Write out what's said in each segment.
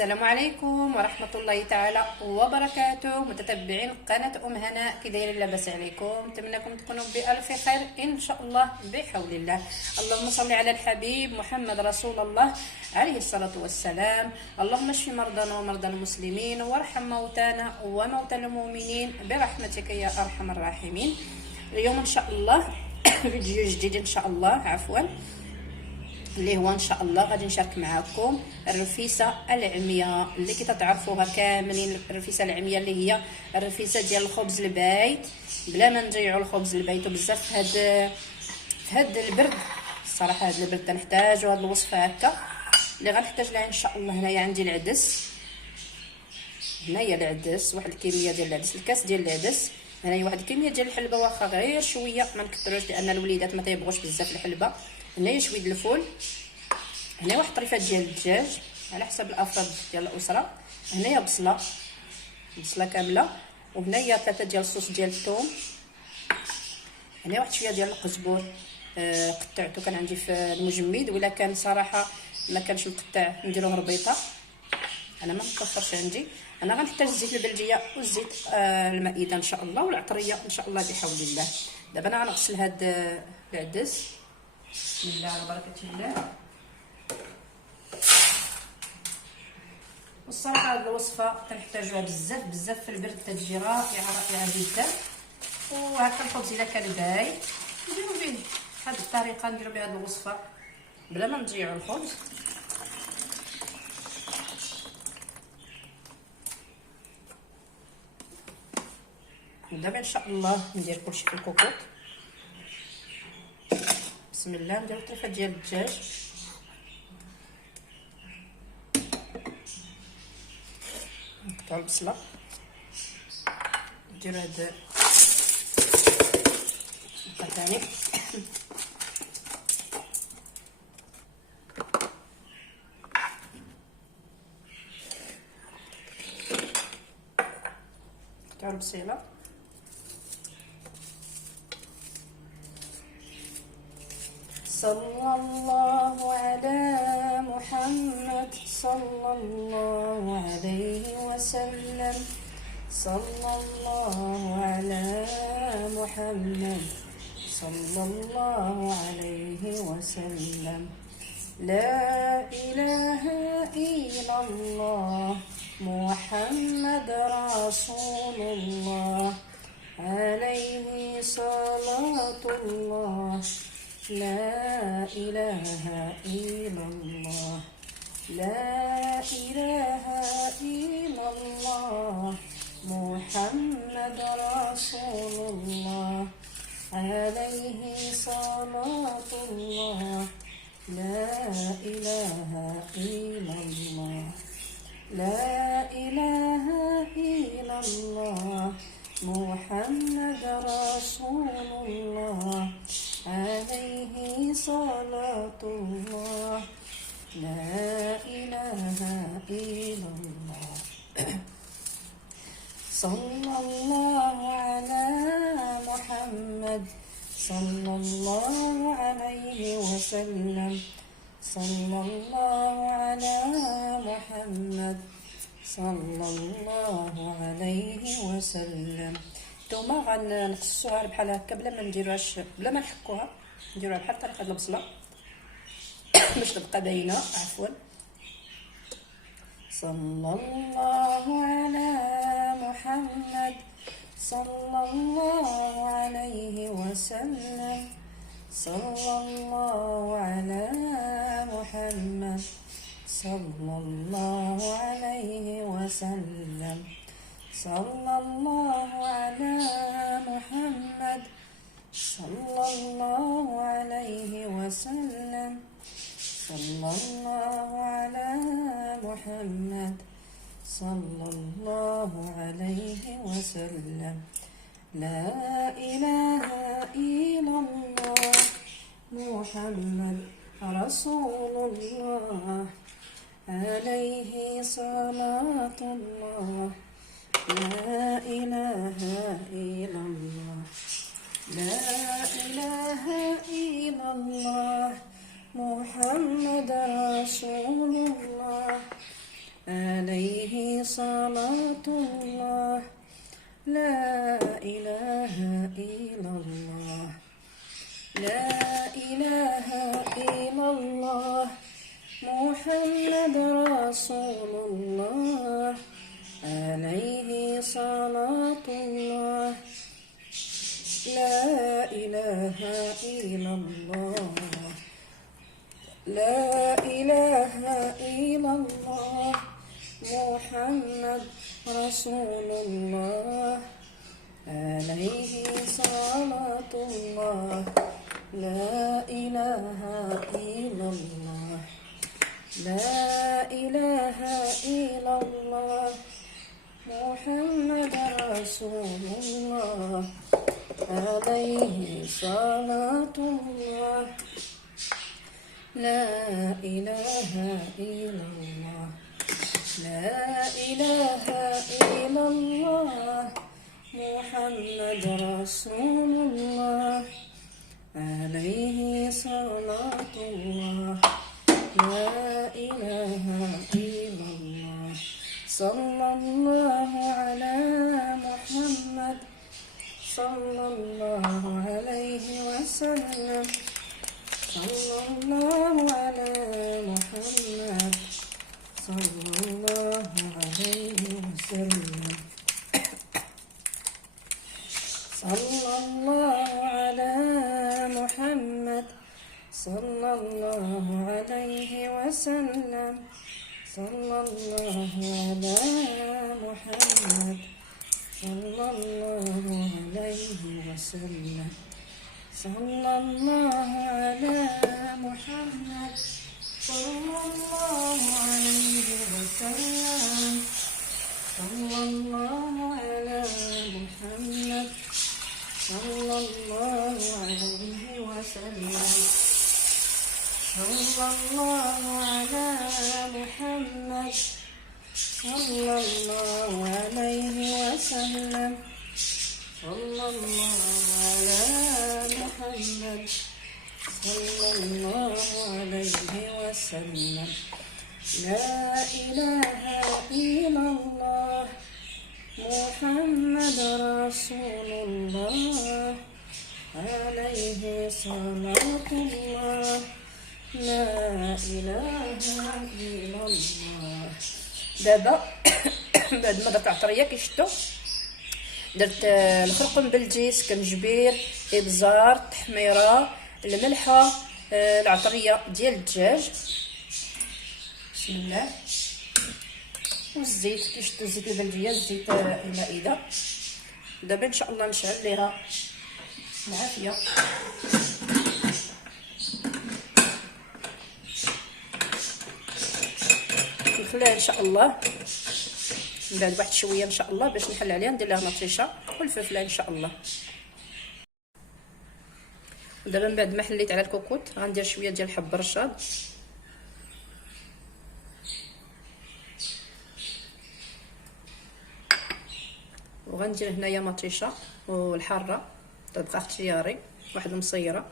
السلام عليكم ورحمة الله تعالى وبركاته. متتبعين قناة هناء، كي دايرين؟ لاباس عليكم؟ نتمنىكم تكونوا بألف خير إن شاء الله بحول الله. اللهم صل على الحبيب محمد رسول الله عليه الصلاة والسلام. اللهم اشف مرضانا ومرضى المسلمين وارحم موتانا وموتى المؤمنين برحمتك يا أرحم الراحمين. اليوم إن شاء الله فيديو جديد إن شاء الله، عفوا، اللي هو ان شاء الله غادي نشارك معكم الرفيسه العمياء اللي كتعرفوها كاملين. الرفيسه العمياء اللي هي الرفيسه ديال الخبز البايت، بلا ما نضيعوا الخبز البايت. وبزاف في هاد البرد، الصراحه هاد البرد تنحتاجوا هاد الوصفه هكا اللي غنحتاج لها ان شاء الله. هنايا عندي العدس، هنايا العدس، واحد الكميه ديال العدس، الكاس ديال العدس. هنايا واحد الكميه ديال الحلبه، واخا غير شويه ما نكثروش لان الوليدات ما تيبغوش بزاف الحلبه. هنايا شويه الفول، هنا واحد طريفه ديال الدجاج على حسب الافراد ديال الاسره. هنايا بصله كامله، وهنايا 3 ديال الصوص ديال الثوم. هنا واحد شويه ديال القزبور، قطعته كان عندي في المجمد، ولا كان صراحه ما كانش مقطع نديروه ربيطه، انا ما مكثرش عندي. انا غنحتاج الزيت البلديه والزيت المائده ان شاء الله، والعطريه ان شاء الله بحول الله. دابا انا غنغسل هاد العدس. بسم الله على بركه الله. والصراحه هاد الوصفه كنحتاجوها بزاف في البرد، كتجي رائعه جدا. وهكا الخبز الا كان بايت نديرو به بهاد الطريقه، نديرو بهاد الوصفه بلا ما نضيعوا الخبز. ودابا ان شاء الله ندير كلشي في الكوكوط. بسم الله. نديرو طريفه ديال الدجاج، نقطعو البصله، نديرو هاد الثاني. نقطعو البصيله، صلى الله على محمد صلى الله عليه وسلم، صلى الله على محمد صلى الله عليه وسلم. لا إله إلا الله محمد رسول الله عليه صلاة الله. لا إله إلا الله، لا إله إلا الله محمد رسول الله عليه صلاة الله. لا إله إلا الله، لا إله إلا الله محمد رسول الله عليه صلاة الله. لا إله إلا الله. صلى الله على محمد صلى الله عليه وسلم، صلى الله على محمد صلى الله عليه وسلم. نتوما غنقصوها بحال هكا بلا ما نديروهاش، بلا ما نحكوها، نديروها بحال طريقه البصله باش تبقى باينه. عفوا. صلى الله على محمد صلى الله عليه وسلم، صلى الله على محمد صلى الله عليه وسلم، صلى الله على محمد صلى الله عليه وسلم، صلى الله على محمد صلى الله عليه وسلم. لا إله إلا الله محمد رسول الله عليه صلاة الله. لا إله إلا الله، لا إله إلا الله محمد رسول الله عليه صلاة الله. لا إله إلا الله. لا إله إلا الله. محمد رسول الله. عليه صلاة الله. لا إله إلا الله. لا إله إلا الله. محمد رسول الله. عليه صلاة الله. لا إله إلا الله. لا إله إلا الله. محمد رسول الله. عليه صلاة الله. لا إله إلا الله. لا إله إلا الله. محمد رسول الله. عليه صلاة الله. لا إله إلا الله. صلى الله على محمد. صلى الله عليه وسلم. صلى الله على محمد. صلى الله عليه وسلم. صلى الله على محمد. صلى الله عليه وسلم. صلى الله على محمد. صلى الله عليه وسلم. صلى الله على محمد. صلى الله عليه وسلم. صلى الله على محمد. صلى الله عليه وسلم. صلى الله على محمد. صلى الله عليه وسلم. صلى الله على محمد. صلى الله عليه وسلم. لا إله إلا الله. محمد رسول الله. عليه صلاة الله. لا إله إلا الله. دابا بعد ما درت عطريه كيشتو درت الخرقم بلدي سكنجبير ابزار التحميره الملحه العطريه ديال الدجاج بسم الله والزيت كيشتو الزيت البلديه الزيت المائده. دابا ان شاء الله نشعل ليها العافيه. نخليها ان شاء الله من بعد واحد شويه ان شاء الله باش نحل عليها ندير لها مطيشه والفلفله ان شاء الله. ودابا من بعد ما حليت على الكوكوط غندير شويه ديال الحب الرشاد وغندير هنايا مطيشه والحاره تبقى اختياري واحد المصيره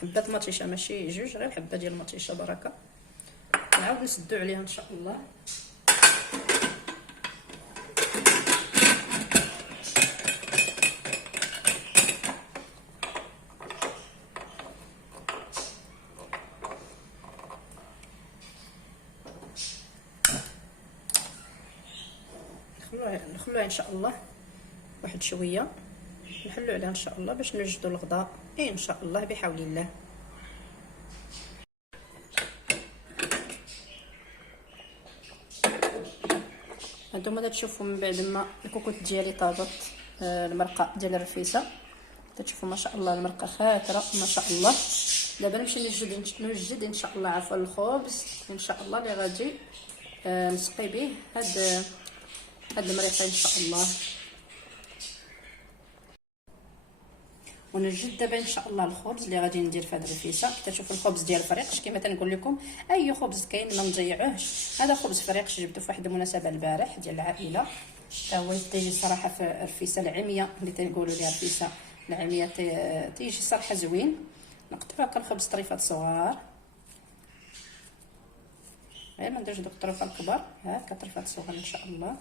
حبه مطيشه ماشي جوج غير حبه ديال المطيشه بركه. نعاود نسدو عليها ان شاء الله. نخلوها ان شاء الله واحد شويه نحلو عليها ان شاء الله باش نوجدوا الغداء ان شاء الله بحول الله. هانتوما تشوفوا من بعد ما الكوكوط ديالي طابت المرقه ديال الرفيسه تشوفوا ما شاء الله المرقه خاتره ما شاء الله. دابا نمشي نوجد ان شاء الله عفوا الخبز ان شاء الله اللي غادي نسقي به هاد المريقه ان شاء الله. ونجد دابا ان شاء الله الخبز اللي غادي ندير في هذه الرفيسه. كتشوفوا الخبز ديال الفريق كما تنقول لكم اي خبز كاين ما نضيعوهش. هذا خبز فريق جبته في واحد المناسبه البارح ديال العائله حتى هو تيجي صراحه في الرفيسه العميه اللي تنقولوا ليها الرفيسه العميه تيجي صراحه زوين. نقطعوا هكا الخبز طريفات صغار غير ما نديرش دوك الطرفه الكبار، هكا طرفات صغار ان شاء الله.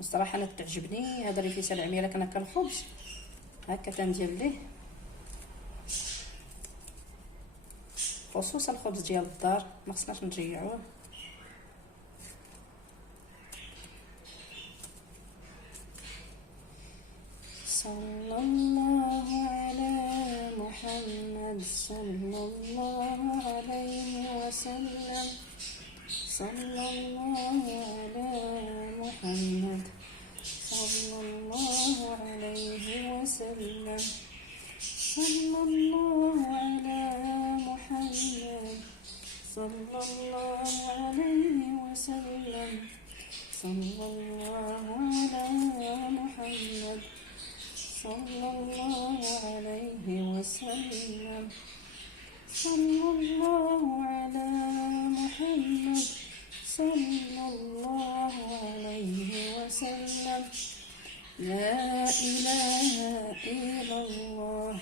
الصراحه انا تعجبني هذا الرفيسه العميله، الا كان هكا الخبز هكا تندير ليه، خصوصا الخبز ديال الدار ما خصناش نضيعوه. صلى الله على محمد صلى الله عليه وسلم، صلى الله على محمد صلى الله عليه وسلم، صلى الله على محمد صلى الله عليه وسلم، صلى الله على محمد صلى الله عليه وسلم، صلى الله على محمد صلى الله عليه وسلم. لا إله إلا الله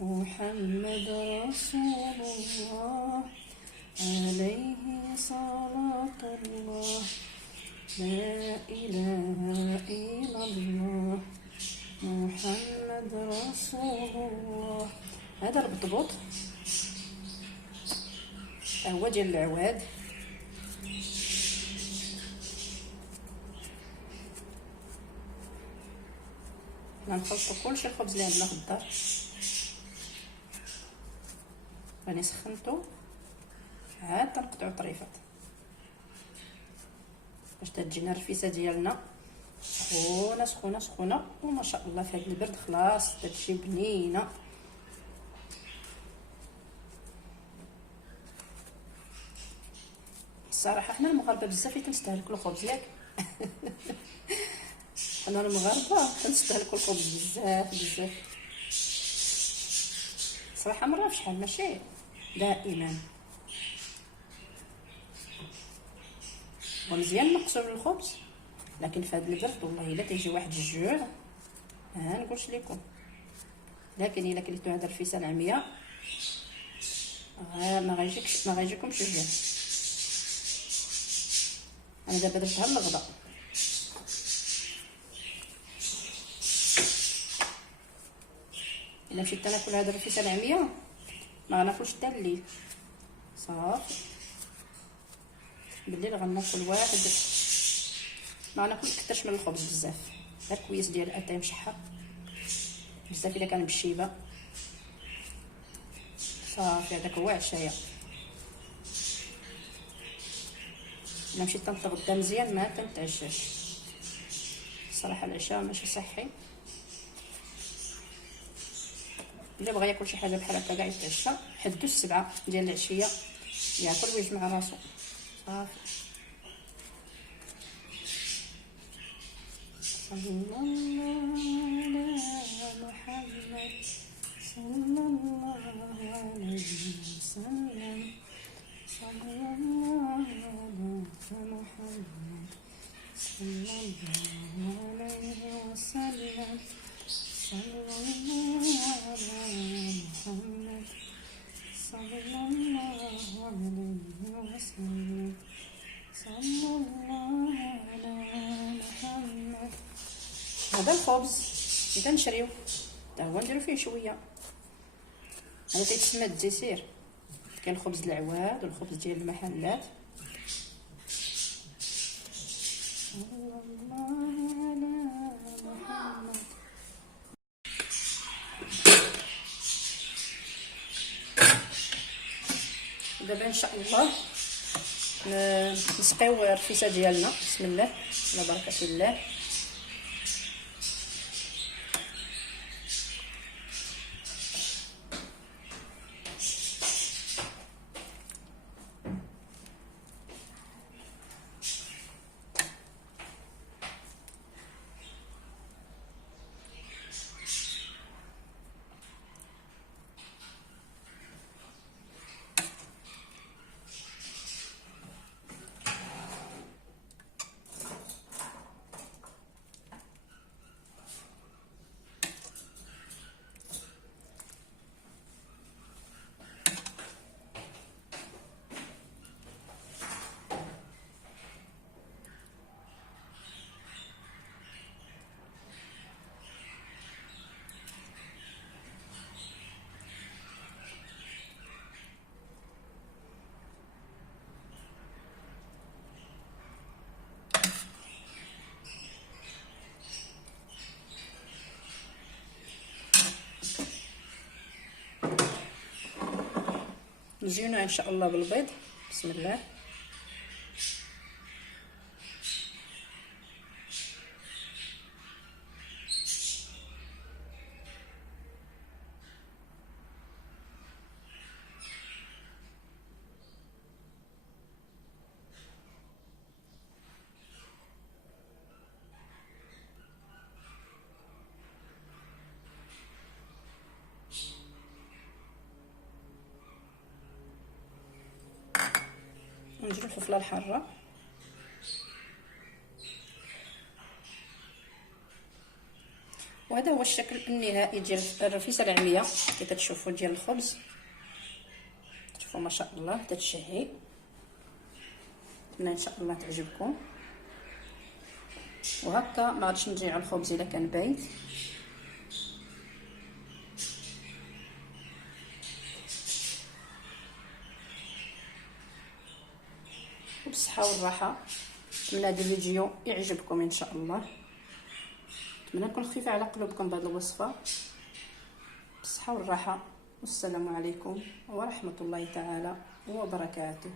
محمد رسول الله عليه صلاة الله. لا إله إلا الله محمد رسول الله. هذا البطبوط هو ديال العواد. حنا نخلطو كلشي الخبز اللي عندنا في الدار. راني سخنتو عاد تنقطعو طريفات باش تجينا الرفيسه ديالنا سخونه سخونه سخونه. وما شاء الله في هذا البرد خلاص تجي بنينه. الصراحه حنا المغاربه بزاف كنستهلكوا الخبز ياك حنا المغاربه كنستهلكوا الخبز بزاف بزاف صراحه. مره في شحال ماشي دائما. ومزيان نقصوا الخبز، لكن في هذا البرد والله الا تيجي واحد الجوع ها نقولش لكم. لكن الا كليتو هذا الرفيسه العمياء ما غيجيكمش الجوع. انا دابا درتها للغدا. الا مشيت ناكل هذا الرفيسه العمياء ما غناكلش حتى الليل صافي. بالليل غناكل واحد، ما غناكلش كثرش من الخبز بزاف، غير كويس ديال الاتاي مشحر بزاف الا كان بالشيبه صافي. هذاك هو عشايا. الا مشيت تنتغدى مزيان ما تنتعشاش. الصراحه العشاء ماشي صحي. الا بغى ياكل شي حاجه بحال هكا كاع يتعشى حدو 7 ديال العشيه ياكل ويجمع راسو صافي. صلى الله على محمد صلى الله عليه وسلم، صلى الله على محمد صلى الله عليه وسلم، صلى الله على محمد صلى الله عليه وسلم، صلى الله على محمد. هذا الخبز اللي كنشريو حتى هو نديرو فيه شويه. هذا تيتسمى الديسير. كاين الخبز العواد والخبز ديال المحلات. صلى الله على محمد. دابا ان شاء الله نسقيو الرفيسه ديالنا. بسم الله على بركه الله. نزينوها ان شاء الله بالبيض. بسم الله. نديرو الفلفله الحاره. وهذا هو الشكل النهائي ديال الرفيسه العمليه كي تشوفوا ديال الخبز. شوفوا ما شاء الله تتشهي. نتمنى ان شاء الله تعجبكم. وهكا ما غاديش نضيع الخبز الا كان بايت. وبالصحه والراحه. نتمنى هذا الفيديو يعجبكم ان شاء الله. نتمنى نكون خفيفه على قلوبكم بهذه الوصفه. بالصحه والراحه، والسلام عليكم ورحمه الله تعالى وبركاته.